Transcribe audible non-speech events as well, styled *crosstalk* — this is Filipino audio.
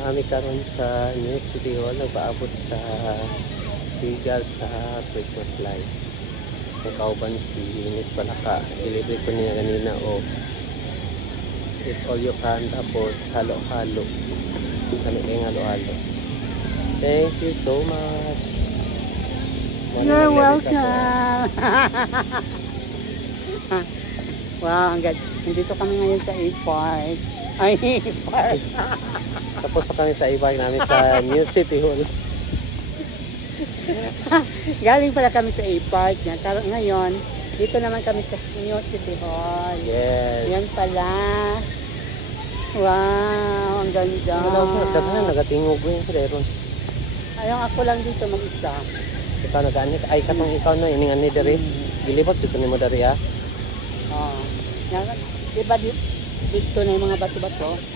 Naami karon sa New City Hall nagpaabot sa Sigal sa Christmas light. Ang kauban si Miss Palaka. Delivery ko niya kanina o eat all you can tapos halo-halo. Kami kayong halo-halo. Thank you so much. Muna You're welcome. *laughs* wow, ang ganda. Nandito kami ngayon sa A-Park. *laughs* Ay, A-Park. po. Tapos na kami sa ibag namin sa *laughs* New City Hall. *laughs* Galing pala kami sa A-Park. Ngayon, dito naman kami sa New City Hall. Yes. Yan pala. Wow, ang ganda. Daw sa daghan nagatingog yun sa deron. Ayun, ako lang dito mag-isa. Ikaw nagaani ay katong ikaw na ining ani diri. Mm. Gilibot jud ni mo diri ah. Oh. Yan, diba di, dito na yung mga bato-bato?